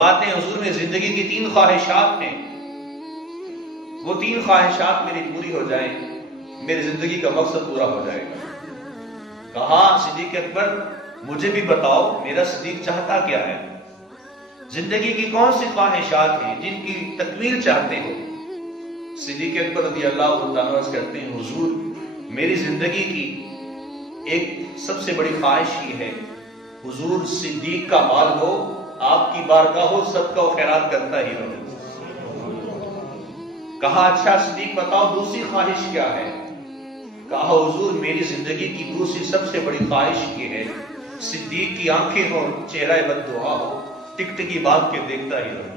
باتیں حضور میں زندگی کی 3 خواہشات ہیں، وہ 3 خواہشات میری پوری ہو جائیں، میری زندگی کا مقصد پورا ہو جائے گا۔ کہا صدیق اکبر مجھے بھی بتاؤ میرا صدیق چاہتا کیا ہے، زندگی کی کون سی خواہشات ہیں جن کی تکمیل چاہتے ہو؟ صدیق اکبر رضی اللہ تعالیٰ عنہ کہتے ہیں حضور میری زندگی کی ایک سب سے بڑی خواہش یہ ہے حضور صدیق کا مال ہو، آپ کی بارگاہ ہو، صدقہ و خیرات کرتا ہی رہو۔ کہا اچھا صدیق بتاؤ دوسری خواہش کیا ہے؟ کہا حضور میری زندگی کی دوسری سب سے بڑی خواہش یہ ہے صدیق کی آنکھیں ہو، چہرہ بد دعا ہو، ٹکٹکی باندھ کے دیکھتا ہی رہوں۔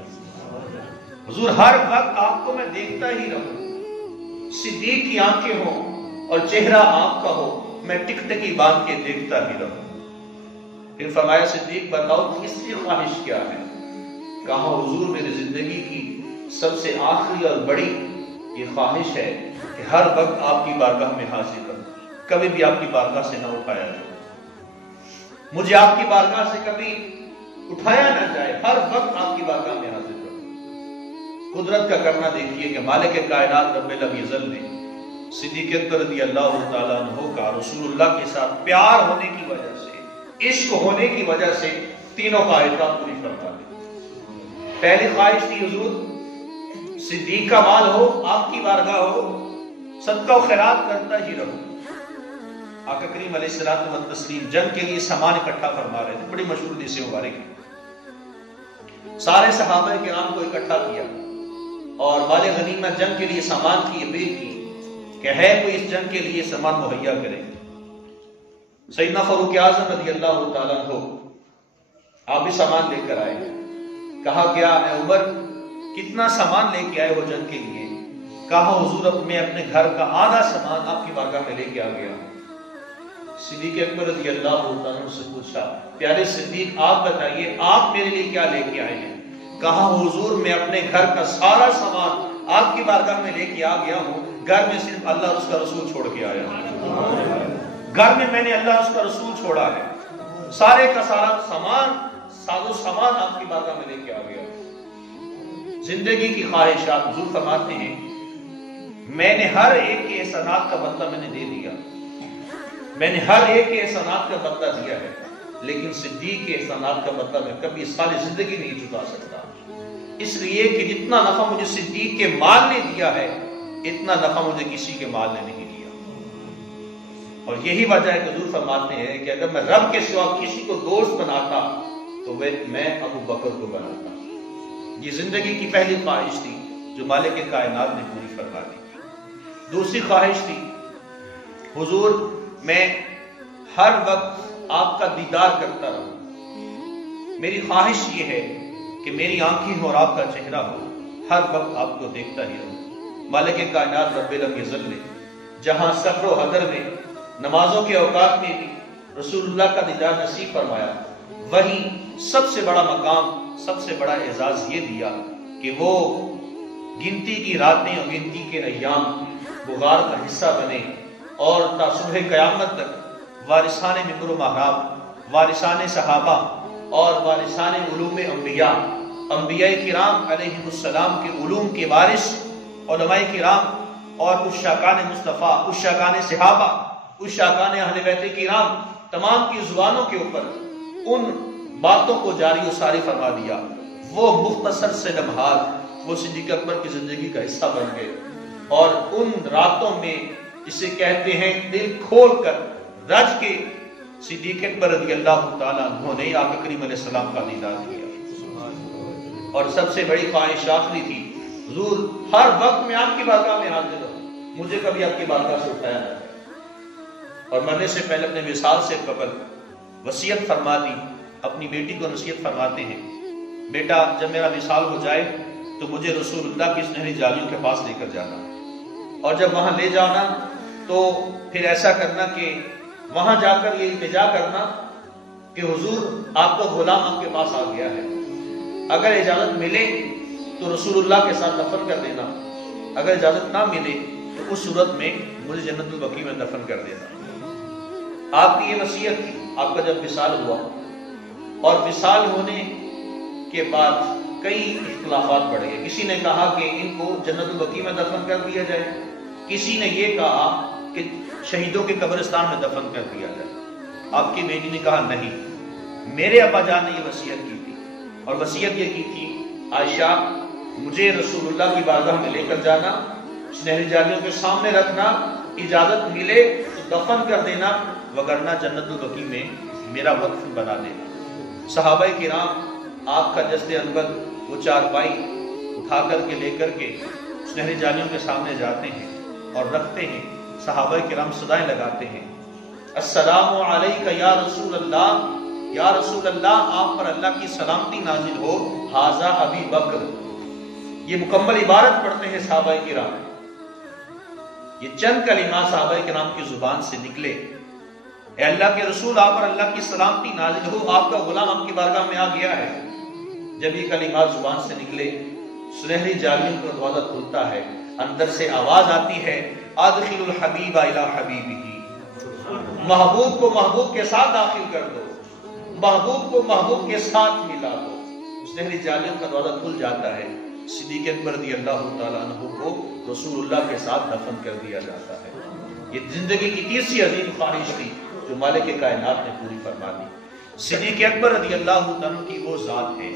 حضور ہر وقت آپ کو میں دیکھتا ہی رہوں، صدیق کی آنکھیں ہوں اور چہرہ آپ کا ہو، میں ٹکٹکی باندھ کے دیکھتا ہی رہوں۔ پھر فرمایا صدیق بتاؤ تیسری خواہش کیا ہے؟ کہا حضور میری زندگی کی سب سے آخری اور بڑی یہ خواہش ہے کہ ہر وقت آپ کی بارگاہ میں حاضر کروں، کبھی بھی آپ کی بارگاہ سے نہ اٹھایا جائے، مجھے آپ کی بارگاہ سے کبھی اٹھایا نہ جائے، ہر وقت آپ کی بارگاہ میں حاضر کروں۔ قدرت کا کرنا دیکھیے کہ مالک کائنات رب العزت نے صدیق اکبر رضی اللہ تعالیٰ عنہ کا رسول اللہ کے ساتھ پیار ہونے کی وجہ سے، عشق ہونے کی وجہ سے تینوں خواہشات پوری فرما دی۔ پہلی خواہش تھی حضور صدیق کا مال ہو، آپ کی بارگاہ ہو، صدقہ و خیرات کرتا ہی رہو۔ آقا کریم علیہ الصلوۃ والتسلیم جنگ کے لیے سامان اکٹھا فرما رہے تھے، بڑی مشہور حدیث مبارک ہے۔ سارے صحابہ کرام کو اکٹھا کیا اور مال غنیمت جنگ کے لیے سامان کی اپیل کی کہ ہے کوئی اس جنگ کے لیے سامان مہیا کرے۔ سیدنا فاروق اعظم رضی اللہ تعالیٰ عنہ آپ بھی سامان لے کر آئے، کہا کیا اے عمر کتنا سامان لے کے آئے ہو جنگ کے لیے؟ کہا حضور میں اپنے گھر کا آدھا سامان آپ کی بارگاہ میں لے کے آ گیا۔ صدیق اکبر رضی اللہ عنہ سے پوچھا پیارے صدیق آپ بتائیے آپ میرے لیے کیا لے کے آئے ہیں؟ کہا حضور میں اپنے گھر کا سارا سامان آپ کی بارگاہ میں لے کے آ گیا ہوں، گھر میں صرف اللہ اور اس کا رسول چھوڑ کے آیا ہوں، گھر میں نے اللہ اور اس کا رسول چھوڑا ہے، سارے کا سارا سامان ساز و سامان آپ کی بارگاہ میں لے کے آ گیا۔ زندگی کی خواہشات حضور فرماتے ہیں میں نے ہر ایک کے احسانات کا بدلہ میں نے دے دیا، میں نے ہر ایک کے احسانات کا بدلہ دیا ہے، لیکن صدیق کے احسانات کا بدلہ میں کبھی ساری زندگی نہیں چکا سکتا، اس لیے کہ جتنا نفع مجھے صدیق کے مال نے دیا ہے اتنا نفع مجھے کسی کے مال نے نہیں دیا۔ اور یہی وجہ ہے کہ حضور فرماتے ہیں کہ اگر میں رب کے سوا کسی کو دوست بناتا تو میں ابو بکر کو بناتا۔ یہ زندگی کی پہلی خواہش تھی جو مالک کائنات نے پوری فرما دی۔ دوسری خواہش تھی حضور میں ہر وقت آپ کا دیدار کرتا رہوں، میری خواہش یہ ہے کہ میری آنکھیں اور آپ کا چہرہ ہو، ہر وقت آپ کو دیکھتا ہی رہوں۔ مالک کائنات رب العزت نے جہاں سفر و حضر میں نمازوں کے اوقات میں بھی رسول اللہ کا دیدار نصیب فرمایا، وہیں سب سے بڑا مقام، سب سے بڑا اعزاز یہ دیا کہ وہ گنتی کی راتیں اور گنتی کے ایام غار کا حصہ بنے اور تا صبح قیامت تک وارثان منبر و محراب، وارثان صحابہ اور وارثان علوم انبیاء، انبیاء کرام علیہ السلام کے علوم کے وارث علماء کرام اور عشاقان مصطفیٰ، عشاقان صحابہ، عشاقان اہل بیت کرام تمام کی زبانوں کے اوپر ان باتوں کو جاری و ساری فرما دیا۔ وہ مختصر سے لمحات وہ صدیق اکبر کی زندگی کا حصہ بن گئے اور ان راتوں میں اسے کہتے ہیں دل کھول کر رج کے صدیق اکبر رضی اللہ تعالیٰ عنہ نے آقا کریم علیہ السلام کا دیدار کیا۔ اور سب سے بڑی خواہش آخری تھی حضور ہر وقت میں آپ کی بارگاہ میں حاضر ہوں، مجھے کبھی آپ کی بارگاہ سے اٹھایا نہ۔ اور مرنے سے پہلے اپنے وصال سے قبل وصیت فرما دی، اپنی بیٹی کو نصیحت فرماتے ہیں بیٹا جب میرا وصال ہو جائے تو مجھے رسول اللہ کی سنہری جالیوں کے پاس لے کر جانا، اور جب وہاں لے جانا تو پھر ایسا کرنا کہ وہاں جا کر یہ التجا کرنا کہ حضور آپ کا غلام آپ کے پاس آ گیا ہے، اگر اجازت ملے تو رسول اللہ کے ساتھ دفن کر دینا، اگر اجازت نہ ملے تو اس صورت میں مجھے جنت البقیع میں دفن کر دینا۔ آپ کی یہ وصیت تھی۔ آپ کا جب وصال ہوا اور وصال ہونے کے بعد کئی اختلافات بڑھ گئے. کسی نے کہا کہ ان کو جنت البقیع میں دفن کر دیا جائے، کسی نے یہ کہا کہ شہیدوں کے قبرستان میں دفن کر دیا جائے. آپ کی بیٹی نے کہا نہیں، میرے ابا جان نے یہ وصیت کی تھی، اور وصیت یہ کی تھی عائشہ مجھے رسول اللہ کی بارگاہ میں لے کر جانا، سنہری جالیوں کے سامنے رکھنا، اجازت ملے تو دفن کر دینا، وگرنہ جنت البقیع میں میرا وقف بنا دینا. صحابہ کرام آپ کا جسد انور وہ چارپائی اٹھا کر کے لے کر کے سنہری جالیوں کے سامنے جاتے ہیں اور رکھتے ہیں. صحابہ کرام صدائیں لگاتے ہیں السلام علیکہ یا رسول اللہ، یا رسول اللہ آپ پر اللہ کی سلامتی نازل ہو، ھذا ابی بکر. یہ مکمل عبارت پڑھتے ہیں صحابہ کرام. یہ چند کلمات صحابہ کرام کی زبان سے نکلے، اے اللہ کے رسول آپ پر اللہ کی سلامتی نازل ہو، آپ کا غلام آپ کی بارگاہ میں آ گیا ہے. جب یہ کلمات زبان سے نکلے سنہری جالیوں کا دروازہ کھلتا ہے، اندر سے آواز آتی ہے ادخل الحبیب الی حبیبہ، محبوب کو محبوب کے ساتھ داخل کر دو، محبوب کو محبوب کے ساتھ ملا دو. سنہری جالیوں کا دروازہ کھل جاتا ہے، صدیق اکبر رضی اللہ تعالیٰ عنہ کو رسول اللہ کے ساتھ دفن کر دیا جاتا ہے. یہ زندگی کی تیسری عظیم خواہش تھی جو مالک کائنات نے پوری فرما دی. صدیق اکبر رضی اللہ عنہ کی وہ ذات ہے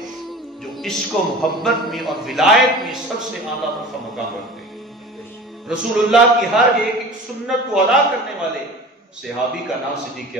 جو عشق و محبت میں اور ولایت میں سب سے اعلیٰ مقام رکھتے ہیں. رسول اللہ کی ہر ایک سنت کو ادا کرنے والے صحابی کا نام صدیق